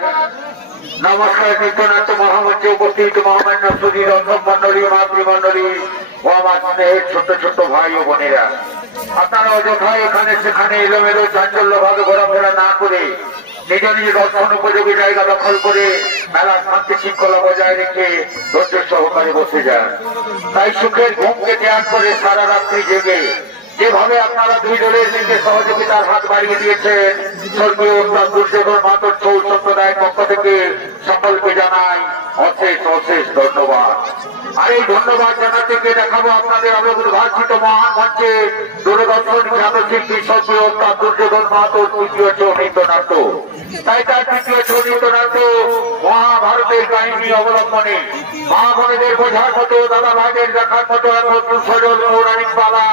নমস্কার। নিত্যনাথ মহামঞ্চে উপস্থিত মহামান্য সুধী রন্ধক মন্ডলী, মাতৃমন্ডলী ও আমার স্নেহের ছোট্ট ছোট্ট ভাই ও বোনেরা, আপনারা অযথায় এখানে সেখানে এলোমেলো চাঞ্চল্য ভাবে ঘোরাফেরা না করে নিজ নিজ দর্শন উপযোগী জায়গা দখল করে মেলার শান্তি শৃঙ্খলা বজায় রেখে ধৈর্য সহকারে বসে যান। তাই সুখের ঘুমকে ত্যাগ করে সারা রাত্রি জেগে যেভাবে আপনারা দুই দলের দিকে সহযোগিতার হাত বাড়িয়ে দিয়েছেন, স্বর্গীয় ওস্তাদ দুর্যোধন মাতর চৌ সম্প্রদায়ের পক্ষ থেকে সকলকে জানাই অশেষ অশেষ ধন্যবাদ। আর এই ধন্যবাদ জানাতে গিয়ে দেখাবো আপনাদের উদ্ভাসিত মহান মঞ্চে দূরদর্শন খ্যাত শিল্পী স্বর্গীয় ওস্তাদ দুর্যোধন মাতর তৃতীয় ছৌ নৃত্যনাট্য। তাই তার তৃতীয় ছৌ নৃত্যনাট্য মহাভারতের কাহিনী অবলম্বনে মা বোনেদের বোঝার মতো, দাদা ভাইদের দেখার মতো এক সজল পৌরাণিক পালা,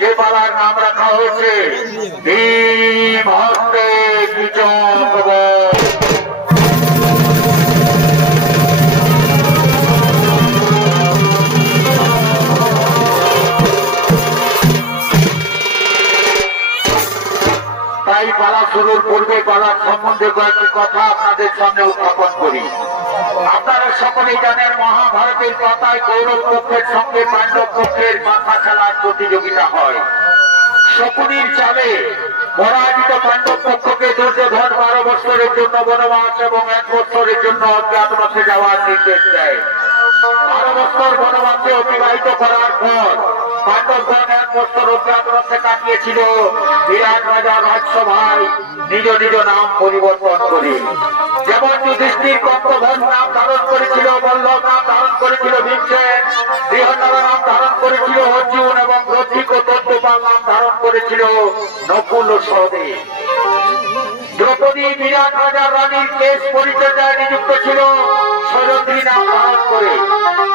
যে পালার নাম রাখা হয়েছে ভীম হস্তে কিচক। তাই পালা শুরুর পূর্বে পালার সম্বন্ধে কয়েকটি কথা আপনাদের সামনে উত্থাপন করি। আপনারা সকলেই জানেন মহাভারতের পাতায় কৌরব পক্ষের সঙ্গে পাণ্ডব পক্ষের মাথা খেলার প্রতিযোগিতা হয়। শকুনির চালে পরাজিত পাণ্ডব পক্ষকে দুর্যোধন 12 বছরের জন্য বনবাস এবং 1 বছরের জন্য অজ্ঞাতবাসে যাওয়ার নির্দেশ দেয়। 12 বছর বনবাসে অতিবাহিত করার পর পাণ্ডবগণ 1 বছর অজ্ঞাতবাসে কাটিয়েছিল। বিরাট রাজা রাজসভায় নিজ নিজ নাম পরিবর্তন করে, যেমন যুধিষ্ঠির কর্তধ্বজ নাম ধারণ করেছিল, বল্লভ নাম ধারণ করেছিল ভীমসেন, বৃহন্নলা নাম ধারণ করেছিল অর্জুন এবং রথিক ও দন্তপাল নাম ধারণ করেছিল নকুল ও সহদেব। দ্রৌপদী বিরাট রাজার রানীর কেশ পরিচর্যায় নিযুক্ত ছিল সজন্ত্রী নাম ধারণ করে।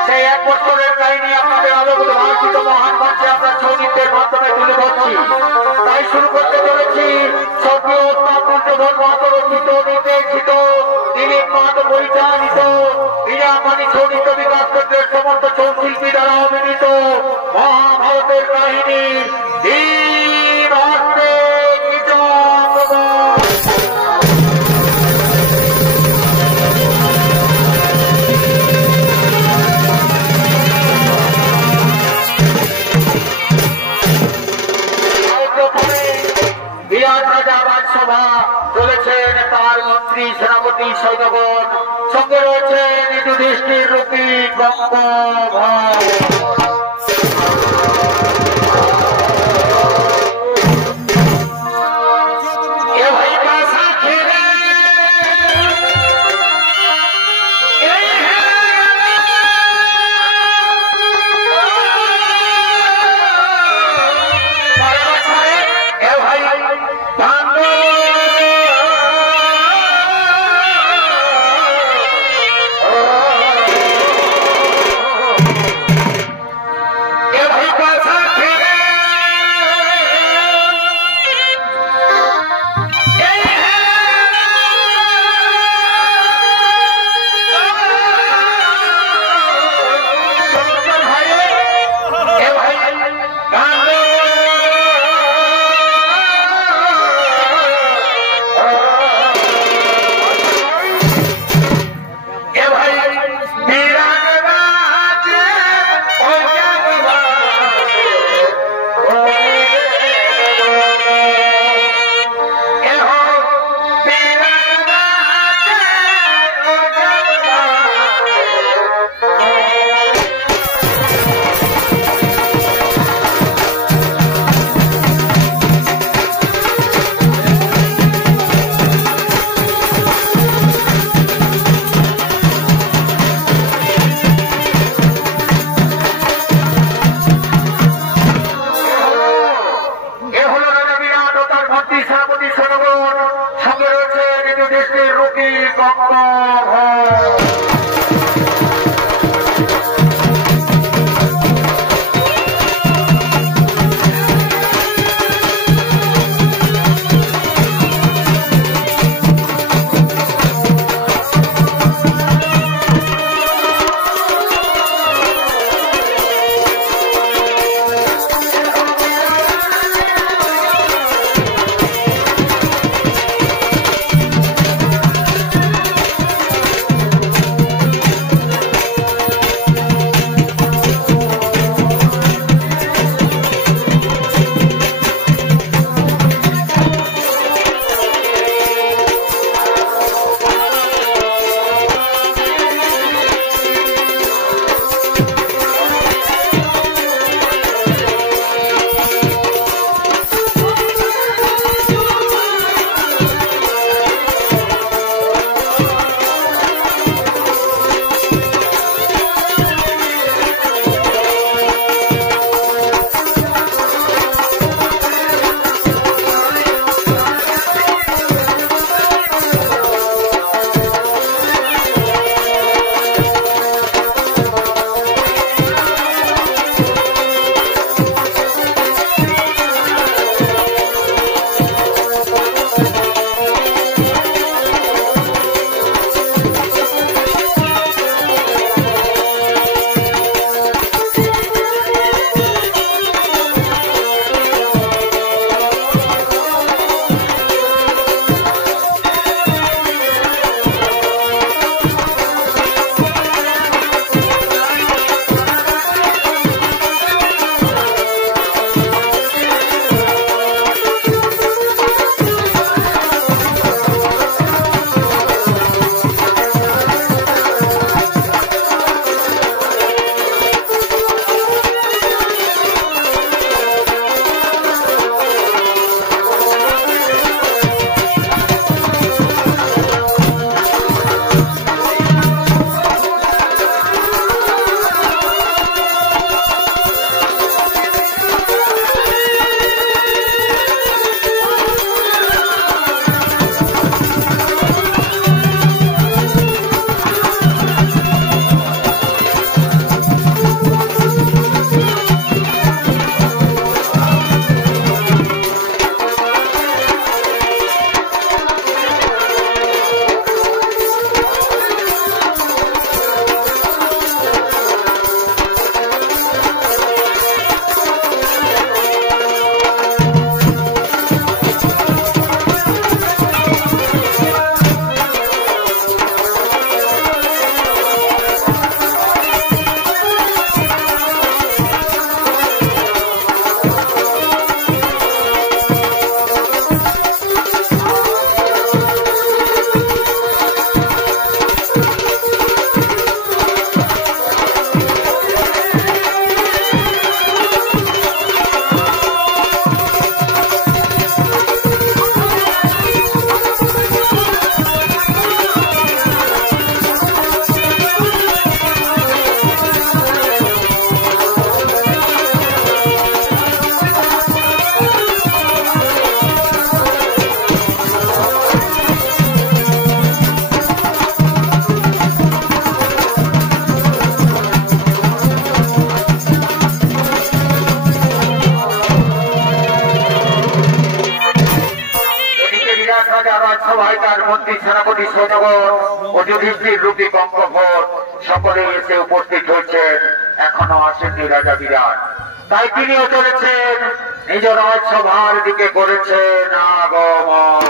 সেই 1 বছরের কাহিনী আপনাদের আলোকভাষিত মহান মঞ্চে আমরা ছৌ নৃত্যের মাধ্যমে তুলে ধরছি। তাই শুরু করতে চলেছি স্বর্গীয় ওস্তাদ দুর্যোধন মাতর রচিত, নির্দেশিত, দিলীপ মাহাতো পরিচালিত বিরামানি ছৌ নৃত্য বিকাশ কেন্দ্রের সমস্ত ছৌ শিল্পী দ্বারা অভিনীত মহাভারতের কাহিনী ভীম হস্তে কিচক। বিরাট রাজা রাজসভা চলেছেন, তার মন্ত্রী সেনাপতি সৈন্যগণ, সঙ্গে রয়েছেন যুধিষ্ঠির রূপী গঙ্গোধর। জনগণ ও যুধিষ্ঠির রূপী কঙ্কভট সকলে এসে উপস্থিত হয়েছেন, এখনো আসেননি রাজা বিরাট। তাই তিনিও চলেছেন নিজ রাজসভার দিকে করেছেন আগমন।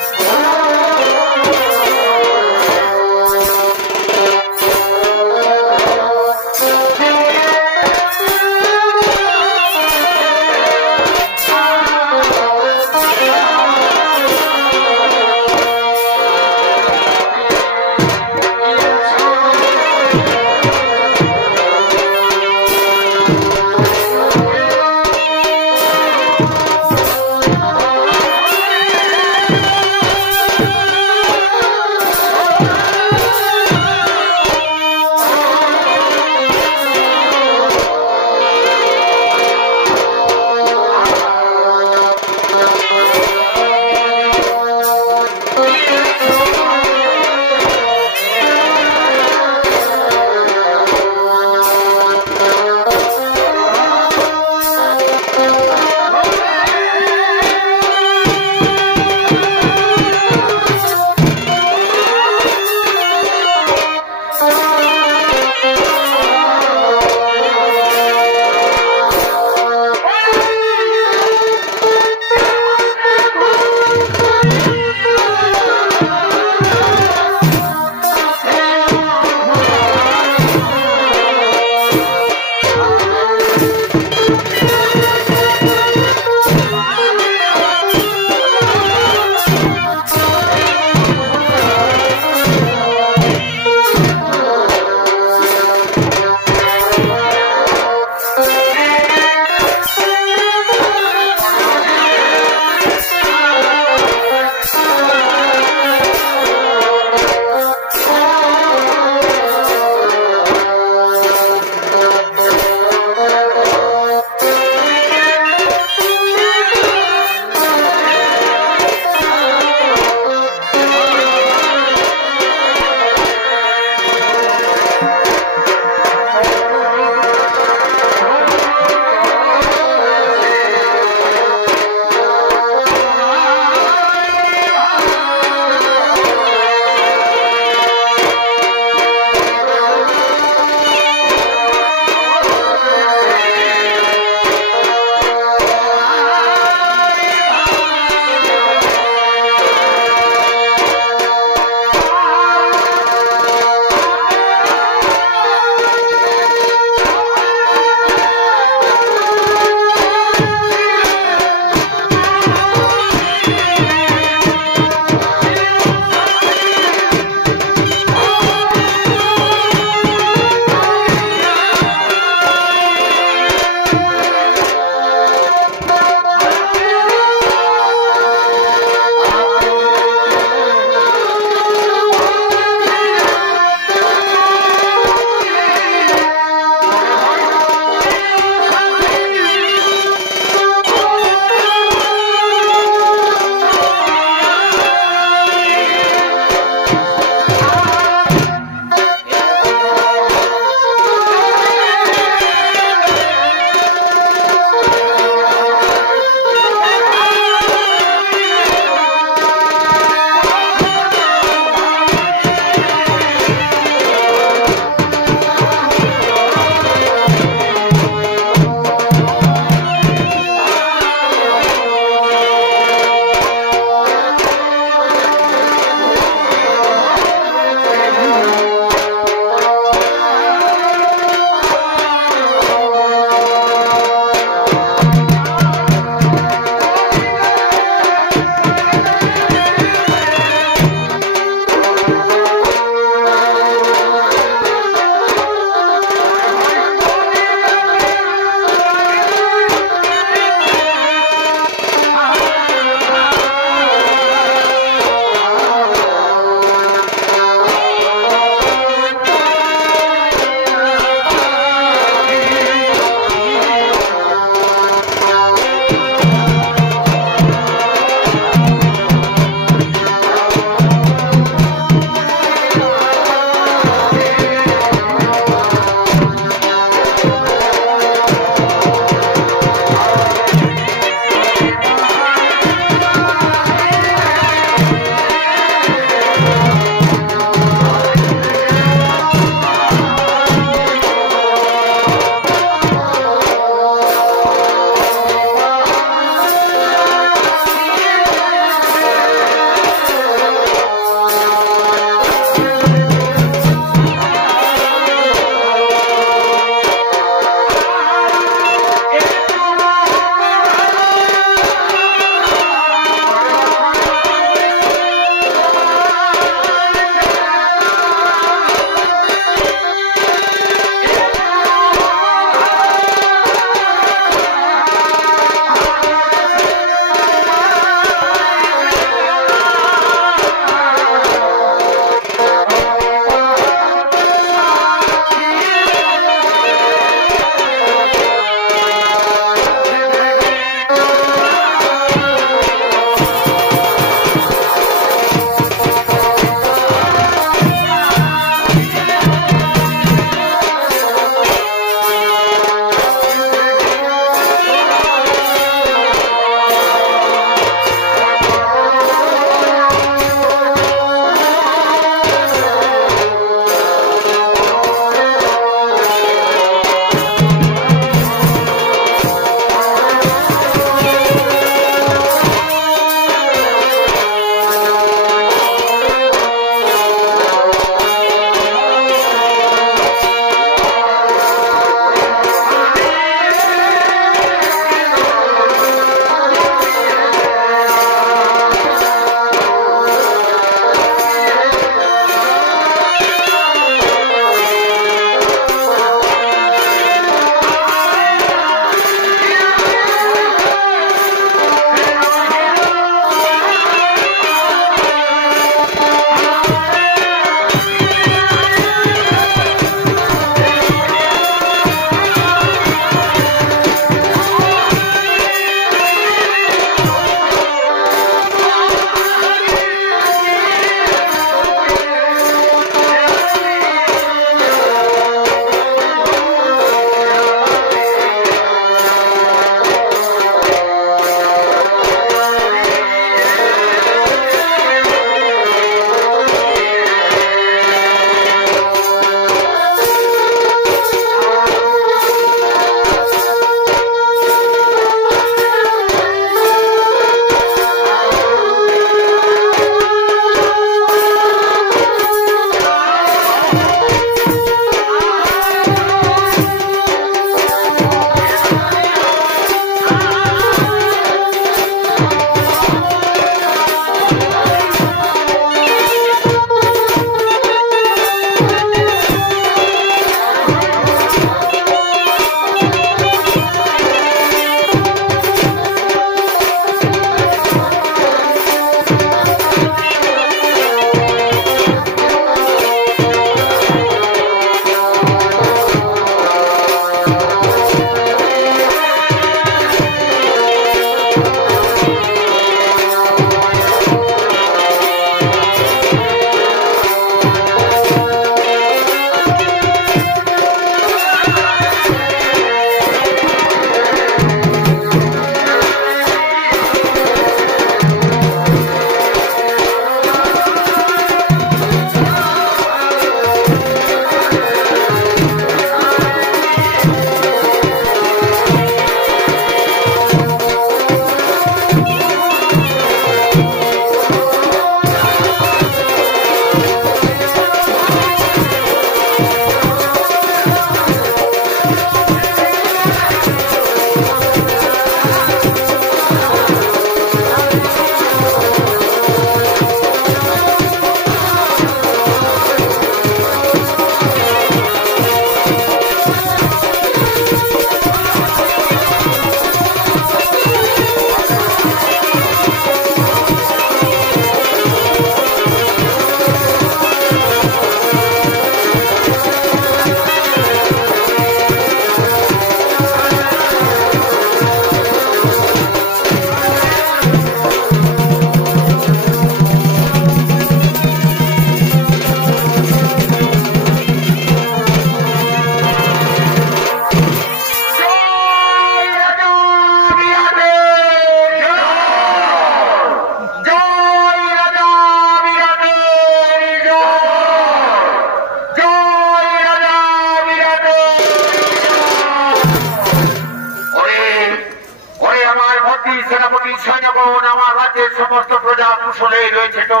সেনাপতি সৈন্যগণ, আমার রাজ্যের সমস্ত প্রজা কুশলে রয়েছে তো?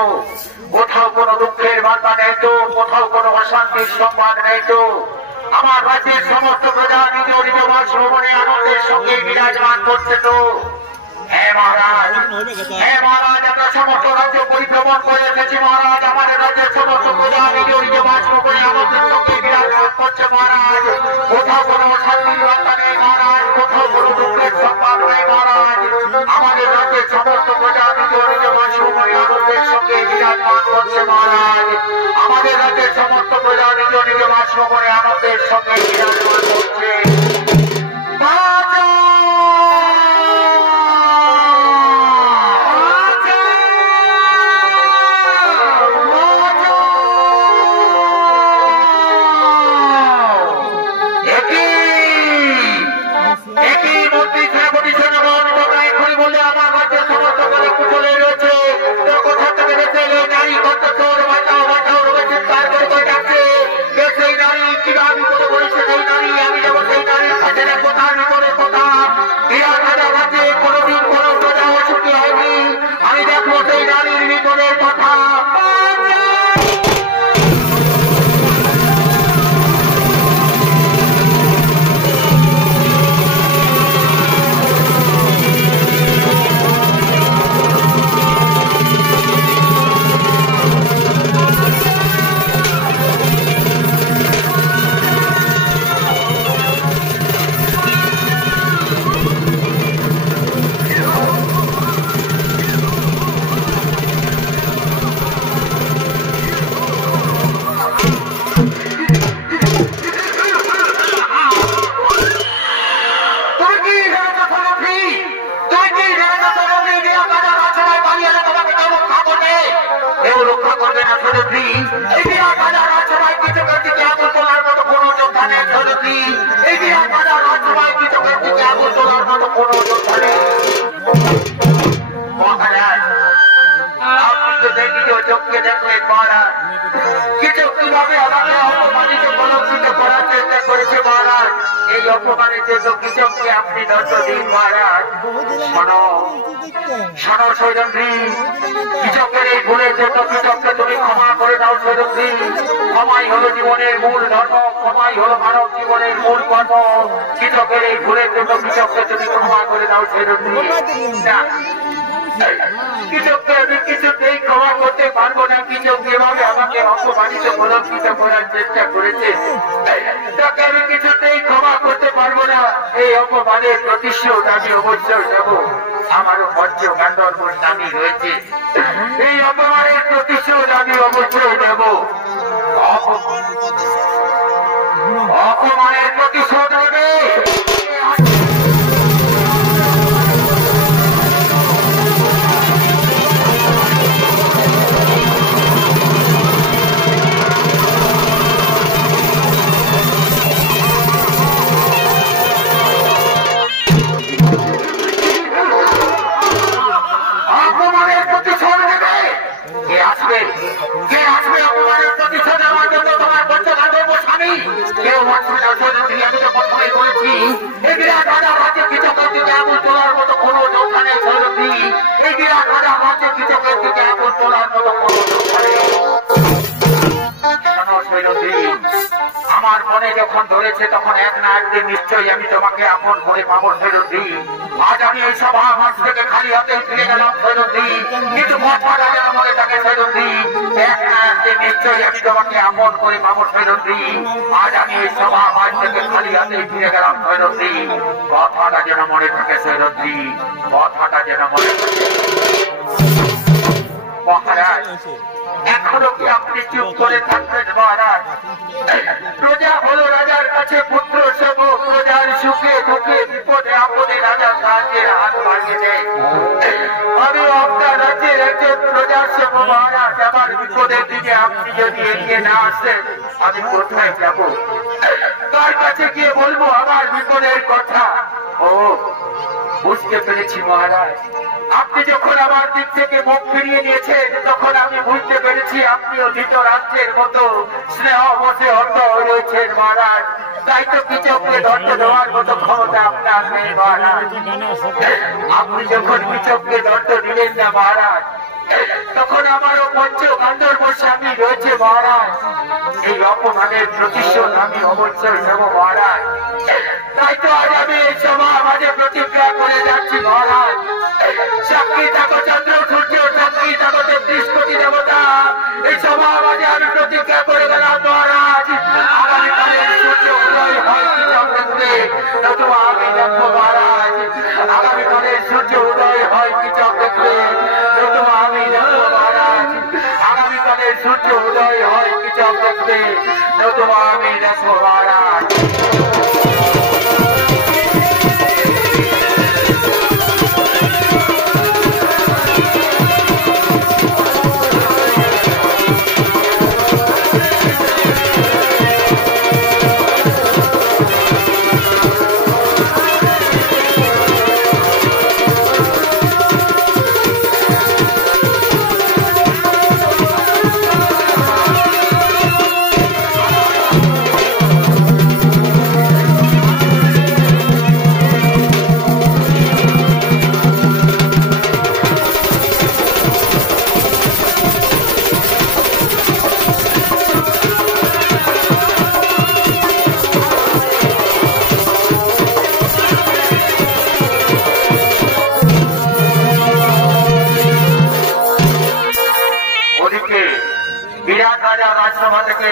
কোথাও কোনো দুঃখের বার্তা নেই তো? কোথাও কোনো অশান্তির সংবাদ নেই তো? আমার রাজ্যের সমস্ত প্রজা নিজ নিজ বাসভবনে আনন্দের সঙ্গে বিরাজমান করছে তো? হ্যাঁ মহারাজ, হ্যাঁ মহারাজ, আমরা সমস্ত রাজ্য পরিভ্রমণ করে এসেছি মহারাজ। আমাদের রাজ্যের সমস্ত প্রজা নিজ নিজ বাসভবনে আনন্দের সঙ্গে বিরাজমান করছে মহারাজ। কোথাও কোনো অশান্তির বার্তা নেই মহারাজ, কোথাও কোনো দুঃখের সংবাদ নেই মহারাজ। আমাদের রাজ্যের সমস্ত প্রজা নিজ নিজ বাসভবনে আনন্দের সঙ্গে বিরাজমান করছে মহারাজ। আমাদের রাজ্যের সমস্ত প্রজা নিজ নিজ বাসভবনে আনন্দের সঙ্গে বিরাজমান করছে। আপনি দণ্ড দিন মহারাজ। শোনো সৈরন্দ্রী, কৃষকের এই ভুলের জন্য কৃষককে তুমি ক্ষমা করে দাও সৈরন্দ্রী। ক্ষমাই হলো জীবনের মূল ধর্ম, ক্ষমাই হলো মানব জীবনের মূল কর্ম। কৃষকের এই ভুলের জন্য কৃষককে তুমি ক্ষমা করে দাও সৈরন্দ্রী। কৃষককে আমি কিছুতেই ক্ষমা করতে পারবো না। কৃষক যেভাবে আমাকে অপমানিত কলঙ্কিত করার চেষ্টা করেছে, তাকে আমি কিছুতেই ক্ষমা করতে পারবো না। এই অপমানের প্রতিশোধ আমি অবশ্যই নেব। আমারও পঞ্চ গান্ধর্ব স্বামী রয়েছে, এই অপমানের প্রতিশোধ আমি অবশ্যই নেব। অপমানের প্রতিশোধ নেবে। আমার মনে যখন ধরেছে তখন এক না একদিন নিশ্চয়ই আমি তোমাকে আপন করে পাবো সৈরন্দ্রী। আজ আমি এই সভা মাঠ থেকে খালি হাতে ফিরে গেলাম সৈরন্দ্রী, কিন্তু কথাটা যেন মনে থাকে সৈরন্দ্রী। এক না একদিন নিশ্চয়ই আমি তোমাকে আপন করে পাবো সৈরন্দ্রী। আজ আমি এই সভা মাঠ থেকে খালি হাতে ফিরে গেলাম সৈরন্দ্রী। কথাটা যেন মনে থাকে সৈরন্দ্রী, কথাটা যেন মনে থাকে। মহারাজ, এখনো কি আপনি চুপ করে থাকবেন মহারাজ? প্রজা হলো রাজার কাছে পুত্র সম, প্রজার সুখে দুঃখে বিপদে আপদে রাজার সাহায্যের হাত বাড়িয়ে দেয়। আমি আপনার রাজ্যের একজন প্রজার সম মহারাজ। আমার বিপদের দিকে আপনি যদি এগিয়ে না আসেন, আমি কোথায় যাব? তার কাছে গিয়ে বলবো আমার বিপদের কথা? ও বুঝতে পেরেছি মহারাজ, আপনি যখন আমার দিক থেকে মুখ ফিরিয়ে নিয়েছেন তখন আমি বুঝতে পেরেছি আপনিও ধৃতরাষ্ট্রের মতো স্নেহ বসে অন্ধ রয়েছেন মহারাজ। তাই তো কিচককে দণ্ড দেওয়ার মতো ক্ষমতা আপনার নেই মহারাজ। আপনি যখন কিচককে দণ্ড দিলেন না মহারাজ, তখন আমারও পঞ্চ গান্ধর্ব স্বামী রয়েছে মহারাজ। এই অপমানের প্রতিশোধ আমি অবশ্যই নেব মহারাজ। তাই তো আজ আমি এই সভা মাঝে প্রতিজ্ঞা করে যাচ্ছি মহারাজ। সাক্ষী থাকো চন্দ্র সূর্য, সাক্ষী থাকো ৩৩ কোটি দেবতা, এই সভা মাঝে আমি প্রতিজ্ঞা করে গেলাম মহারাজ। আগামীকালের সূর্য উদয় হয় কিচক দেখতে, নতুবা আমি দেখবো মহারাজ। আগামীকালের সূর্য উদয় হয় কিচক দেখতে, নতুবা আমি দেখবো মহারাজ। আগামীকালের সূর্য উদয় হয় কিচক দেখতে, নতুবা আমি দেখবো মহারাজ।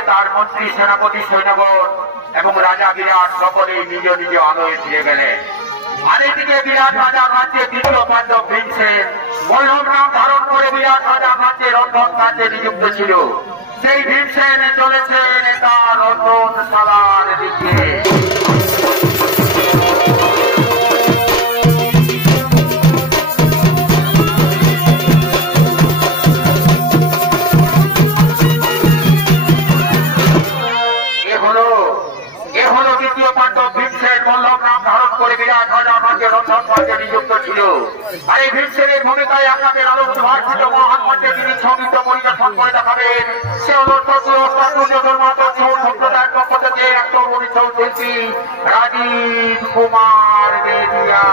তার মন্ত্রী সেনাপতি সৈন্যগণ এবং রাজা বিরাট সকলেই নিজ নিজ আলোয় ফিরে গেলেন। আরেকদিকে বিরাট রাজার রাজ্যে দ্বিতীয় পাণ্ডব ভীমসেন বল্লভ নাম ধারণ করে বিরাট রাজার রাজ্যে রন্ধন কাজে নিযুক্ত ছিল। সেই ভীমসেন চলেছেন তার রন্ধনশালার দিকে। নিযুক্ত ছিল। আর এই ভীমসেনের ভূমিকায় আপনাদের আলোকভাষিত মহান মঞ্চে তিনি সঙ্গীত পরিদর্শন করে দেখাবেন। সে হল সম্প্রদায়ের পক্ষ থেকে এক তরুণী শিল্পী রাজীব কুমার বেদিয়া।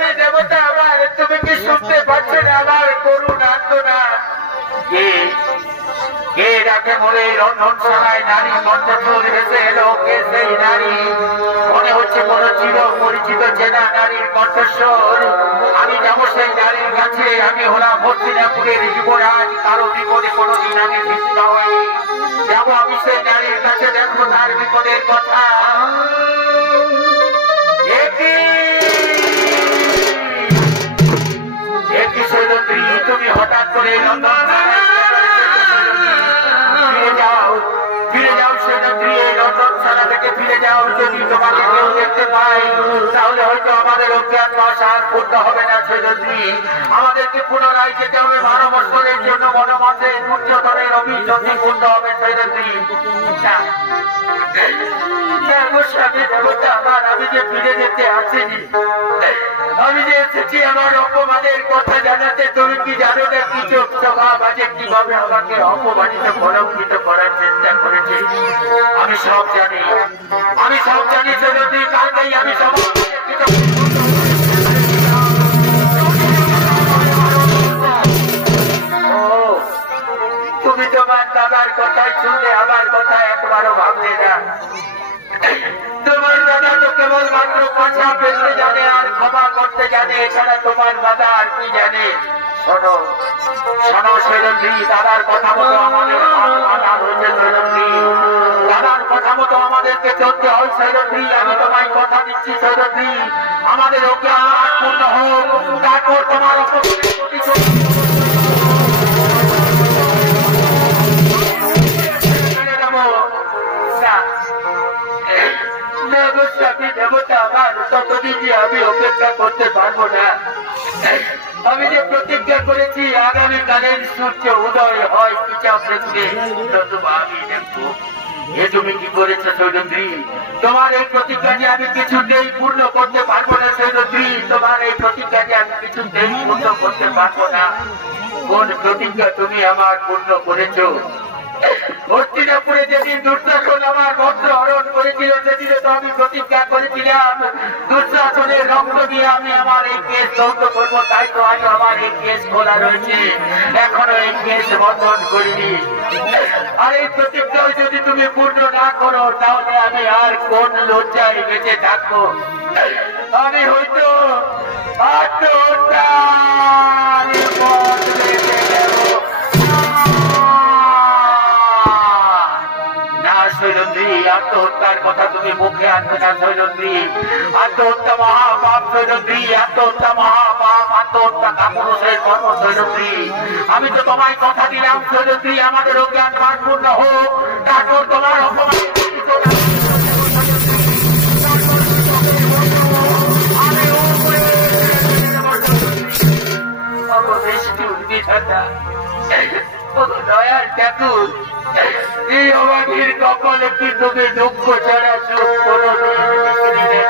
স্বামী দেবতা আমার, তুমি কি শুনতে পাচ্ছ না আমার করুণ আর্তনাদ? কে ডাকে মোরে রন্ধনশালায় নারী কণ্ঠস্বর ভেসে এলো, কে সেই নারী? মনে হচ্ছে কোন চির পরিচিত চেনা নারীর কণ্ঠস্বর। আমি যাবো সেই নারীর কাছে। আমি হলাম হস্তিনাপুরের যুবরাজ, কারো বিপদে কোনোদিন আমি ভীত হই। যাবো আমি সেই নারীর কাছে, দেখবো তার বিপদের কথা। একই সৈরন্দ্রী, তুমি হঠাৎ করে লন্ডন ফিরে যাও সৈরন্দ্রী, এই রন্ধনশালা থেকে ফিরে যাও। যদি তোমাকে কেউ দেখতে পাই তাহলে হয়তো আমাদের অজ্ঞাত মাস আর পূর্ণ হবে না সৈরন্দ্রী। আমাদেরকে পুনরায় যেতে হবে 12 বছরের জন্য। বনমাসে উচ্চতরের অভিজ্ঞতি পূর্ণ হবে সৈরন্দ্রী। আমি যে ফিরে যেতে আসিনি, আমি যে এসেছি আমার অপমানের কথা জানাতে। তুমি কি জানো না কিছু সভাবাজে কিভাবে আমাকে অপমানিত কলঙ্কিত করার চেষ্টা করেছে? আমি সব জানি, আমি সব জানি সৈরন্দ্রী। কালকেই আমি সব তুমি তোমার দাদার কথাই শুনলে, আমার কথা একবারও ভাবলে না। তোমার দাদা তো কেবল মাত্র কথা ফেলতে জানে আর ক্ষমা করতে জানে, এছাড়া তোমার দাদা আর কি জানে? শোনো শোনো সৈরন্দ্রী, দাদার কথা মতো আমাদের হয়েছে সৈরন্দ্রী। দাদার কথা মতো আমাদেরকে চলতে হয় সৈরন্দ্রী। আমি তোমায় কথা দিচ্ছি সৈরন্দ্রী, আমাদের অজ্ঞান পূর্ণ হোক, তারপর তোমার আমি অপেক্ষা করতে পারবো না। আমি যে প্রতিজ্ঞা করেছি আগামীকালের সূর্য উদয় হয় পিছাও থেকে আমি দেখবো। এ তুমি কি করেছো সৈরন্দ্রী? তোমার এই প্রতিজ্ঞাটি আমি কিছুতেই পূর্ণ করতে পারবো না সৈরন্দ্রী। তোমার এই প্রতিজ্ঞাটি আমি কিছুতেই পূর্ণ করতে পারবো না। কোন প্রতিজ্ঞা তুমি আমার পূর্ণ করেছো? হস্তিনাপুরে যেদিন দুঃশাসন আমার বস্ত্র হরণ করেছিল, সেদিনে তো আমি প্রতিজ্ঞা করেছিলাম দুঃশাসনের রক্ত দিয়ে আমি আমার এই কেস ধ্বংস করবো। তাই তো আজ আমার এই কেস খোলা রয়েছে, এখনো এই কেস বন্ধন করিনি। আর এই প্রতিজ্ঞা যদি তুমি পূর্ণ না করো তাহলে আমি আর কোন লজ্জায় বেঁচে থাকবো? আমি হয়তো আত্মহত্যার কথা তুমি মুখে আনবে না সৈরন্দ্রী। আত্মহত্যা মহাপাপ সৈরন্দ্রী, আত্মহত্যা মহাপাপ, আত্মহত্যা কাপুরুষের কর্ম সৈরন্দ্রী। আমি তো তোমায় কথা দিলাম সৈরন্দ্রী, আমাদের অজ্ঞান মান পূর্ণ হোক, তারপর তোমার অপমান দয়াল ঠাকুর, এই অবাধীর কপালে কি তুমি দুঃখ ছাড়া সুখ করো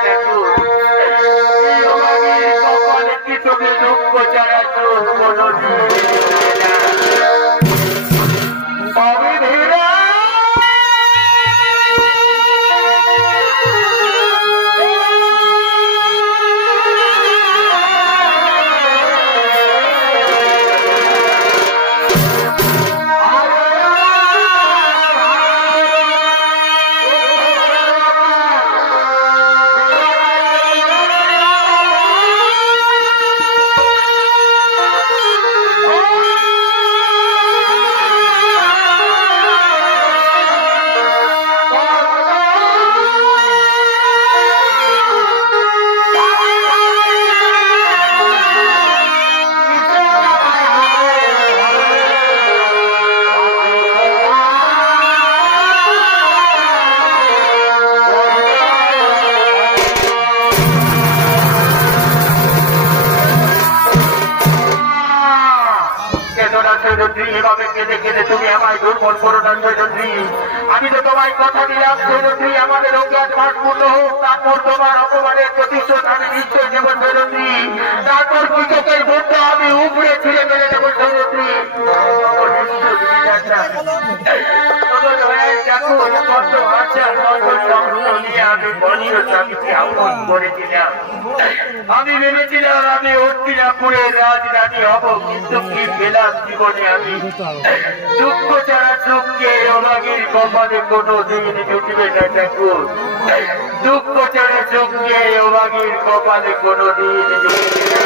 ঠাকুর? এই অবাধীর কপালে কি তুমি দুঃখ ছাড়া সুখ করো? এভাবে কেঁদে কেঁদে তুমি আমায় দুর্বল করো না সৈরন্দ্রী। আমি তো তোমায় কথা দিলাম সৈরন্দ্রী, আমাদের অজ্ঞাত মাস পূর্ণ হোক, তারপর তোমার অপমানের প্রতিশোধ আমি নিশ্চয় দেব সৈরন্দ্রী। তারপর কৃষকের ভোটটা আমি উপরে ছিঁড়ে মেরে দেবো সৈরন্দ্রী। দেখুন কত আচ্ছা আমি বলির স্বামীকে আপন করেছিলাম। আমি ভেবেছিলাম আমি হস্তিনাপুরের রাজরানী হব, কিন্তু কি পেলাম জীবনে আমি দুঃখ ছাড়া সুখকে অভাগীর কপালে কোনো দিন জুটবে না ঠাকুর। দুঃখ ছাড়া সুখকে অভাগীর কপালে কোনো দিন জুটবে না।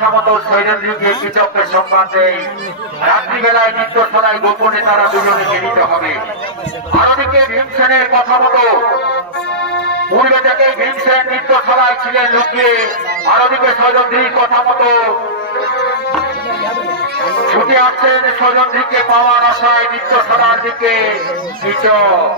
কথা মতো শৈলেন্দ্রীকে কৃষককে সংবাদ দেয় রাত্রিবেলায় নৃত্যশালায় গোপনে তারা দুজনে মিলিত হবে। আরদিকে ভীমসেনের কথা মতো পূর্বে থেকে ভীমসেন নৃত্যশালায় ছিলেন লুকিয়ে, আরদিকে শৈলেন্দ্রীর কথা মতো ছুটে আসছেন শৈলেন্দ্রীকে পাওয়ার আশায় নৃত্যশালার দিকে কৃষক।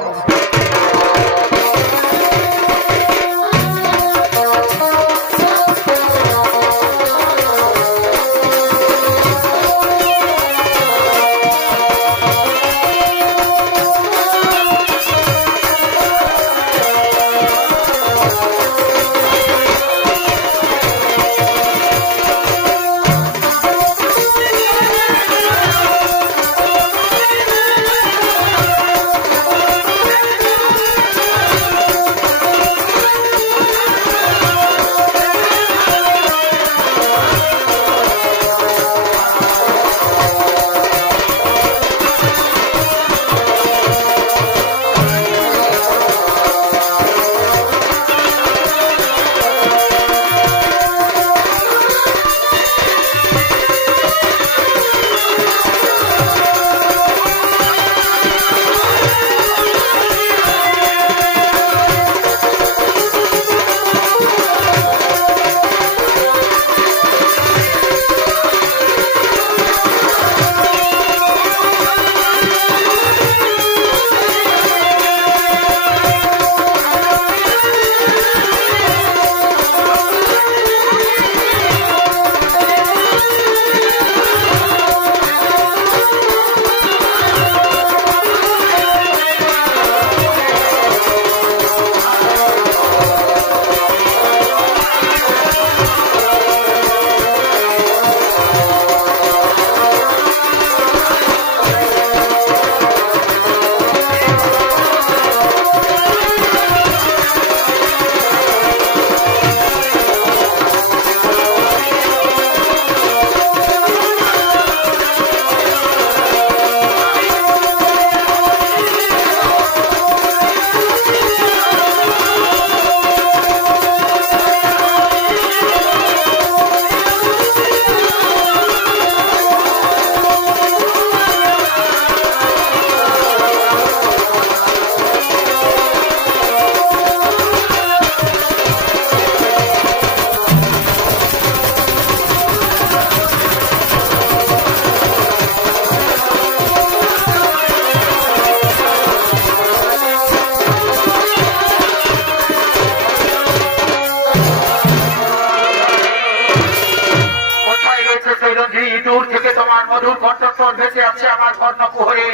দূর থেকে তোমার মধুর কণ্ঠস্বর ভেসে আছে আমার কর্ণকুহরে।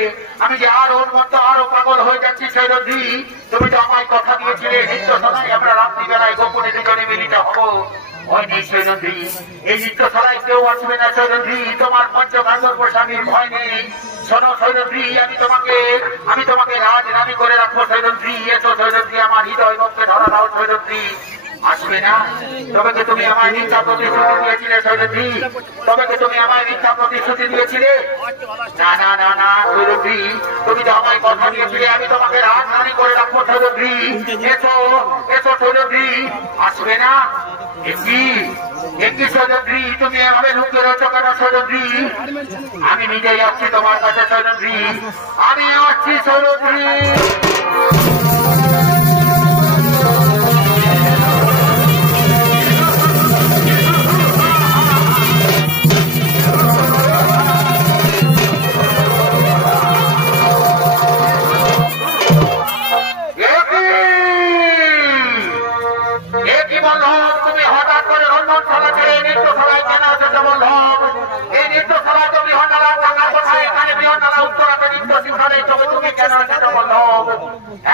আমি যে আরো উন্মত্ত আরো পাগল হয়ে যাচ্ছি শৈলন্দ্রী, তুমি তো আমায় কথা দিয়েছিলে নৃত্যশালায় আমরা রাত্রিবেলায় গোপনে দুজনে মিলিত হবো। ভয় নেই শৈলন্দ্রী, এই নৃত্যশালায় কেউ আসবে না শৈলন্দ্রী, তোমার পঞ্চগান্ধর্ব স্বামীর ভয় নেই। শোনো শৈলন্দ্রী, আমি তোমাকে রাজ রানী করে রাখবো শৈলন্দ্রী। এসো শৈলন্দ্রী, আমার হৃদয় বক্ষে ধরা দাও শৈলন্দ্রী। আসবে না? তবে কি তুমি আমায় মিথ্যা প্রতিশ্রুতি দিয়েছিলে শৈলন্দ্রী? তবে কি তুমি আমায় মিথ্যা প্রতিশ্রুতি দিয়েছিলে? না না না না শৈলন্দ্রী, তুমি তো আমায় কথা দিয়েছিলে আমি তোমাকে রাজধানী করে রাখবো শৈলন্দ্রী। এসো এসো শৈলন্দ্রী, আসবে না? একটি শৈলন্দ্রী, তুমি এভাবে লুকিয়ে রয়েছো কেন শৈলন্দ্রী? আমি নিজেই আসছি তোমার কাছে শৈলন্দ্রী, আমি আসছি শৈলন্দ্রী।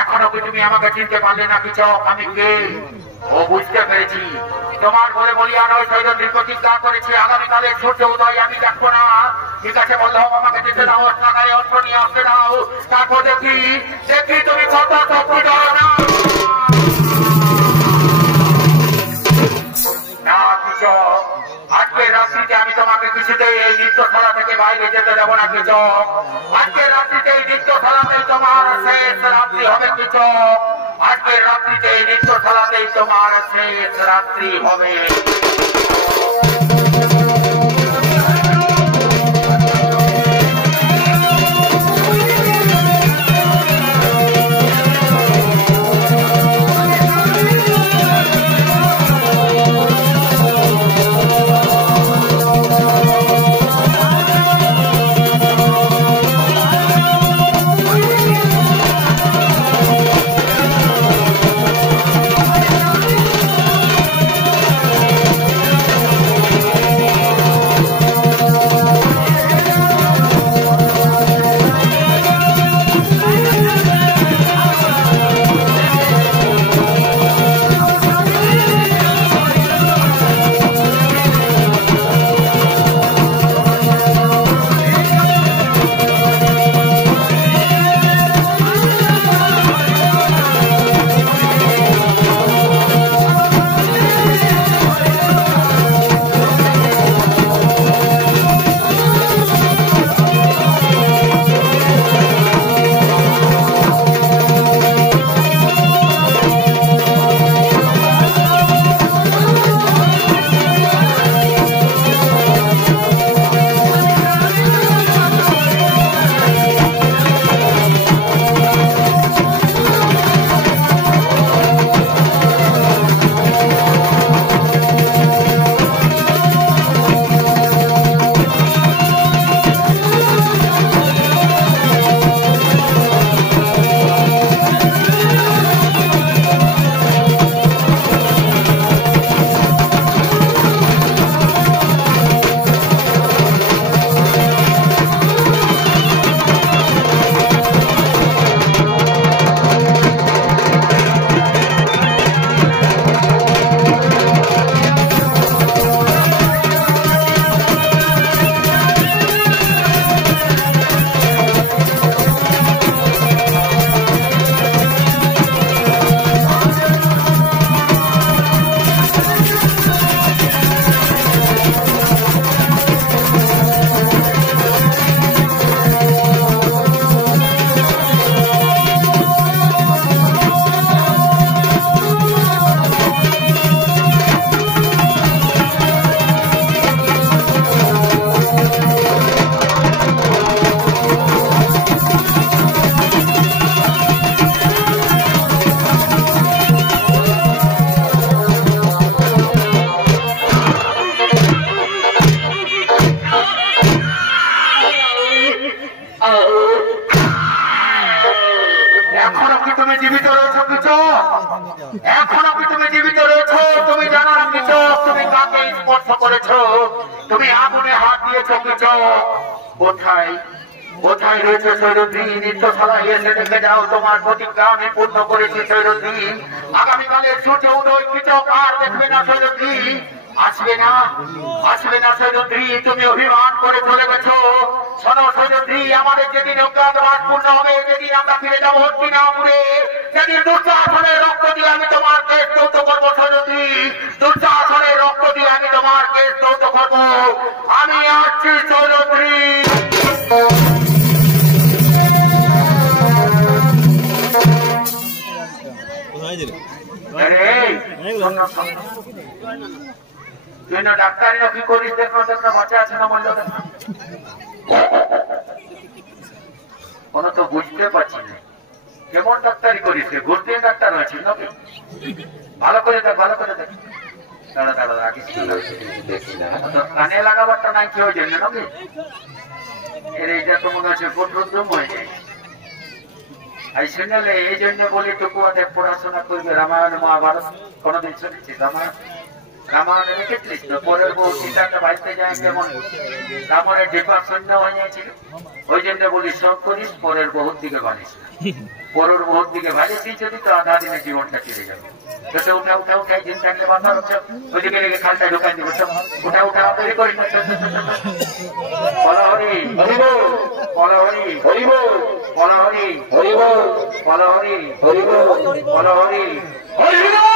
এখনো কি তুমি আমাকে চিনতে পারলে না কিছু? আমি কে? ও বুঝতে পেরেছি, তোমার বলে বলিয়া নয় শৈলন্দ্রীর প্রতিজ্ঞা করেছি আগামীকালে সূর্য উদয় আমি দেখবো না। ঠিক আছে বললাম, আমাকে যেতে দাও, টাকায় অস্ত্র নিয়ে আসতে দাও, তারপর দেখি তুমি কত শক্তি দাও না। আজকের রাত্রিতে আমি তোমাকে কিছুতেই এই নৃত্যশালা থেকে বাইরে যেতে দেবো না কৃষক। আজকের রাত্রিতে এই নৃত্যশালাতেই তোমার শেষ রাত্রি হবে কৃষক। আজকের রাত্রিতে এই নৃত্যশালাতেই তোমার শেষ রাত্রি হবে। ধ্বংস করেছো, তুমি আগুনে হাত দিয়েছো কিছু, কোথায় কোথায় রয়েছে সৈরুদ্দিন? নিত্যশালায় এসে দেখে যাও, তোমার প্রতিজ্ঞা আমি পূর্ণ করেছি সৈরুদ্দিন। আগামীকালের সূর্য উদয় কিছু আর দেখবে না সৈরুদ্দিন, আসবে না, আসবে না সৈরুদ্দিন, তুমি অভিমান করে চলে গেছো। শোনো সৈরুদ্দিন, আমাদের যেদিন অজ্ঞাতবাস পূর্ণ হবে, যেদিন আমরা ফিরে যাবো হস্তিনাপুরে, সেদিন দুঃশাসনের রক্ত দিয়ে আমি তোমার কেস যৌথ করবো সৈরুদ্দিন, দুঃশাসনের রক্ত দিয়ে আমি তোমার কেস যৌথ করবো। আমি আসছি সৈরুদ্দিন। তুই না ডাক্তারি কি করিস? দেখো দেখো বাচ্চা আছে না বললো, কোনো তো বুঝতে পারছি না কেমন ডাক্তারি করিস, ঘুরতে ডাক্তার আছিস নাকি? ভালো করে দেখ, ভালো করে দেখ। দাঁড়া দাঁড়া রাখিস, কানে লাগাবারটা নাই কেউ জন্য নাকি? এর এইটা তো মনে হচ্ছে পুনরুদ্যম হয়ে যায়। এই শুনলে এই জন্য বলি টুকুয়াতে পড়াশোনা করবে, রামায়ণ মহাভারত কোনোদিন শুনেছিস? রামায়ণ লিখেছিস তো? পরের বউ সীতাকে বাড়িতে যায় কেমন রাবণের ডিপা শূন্য হয়ে যাচ্ছিল, ওই জন্য বলি সব করিস, পরের বহুর দিকে বানিস না। পরের বহুর দিকে ভালিস যদি তো আধা দিনের জীবনটা চলে যাবে। উঠা উঠা উঠাই দিন থাকলে বাধা হচ্ছে, ওইদিকে লেগে খালটা ঢোকাই দিব, উঠা উঠা তৈরি করি না। বলহরি হরিব, বলহরি হরিব, বলহরি হরিব, বলহরি হরিব, বলহরি হরিব।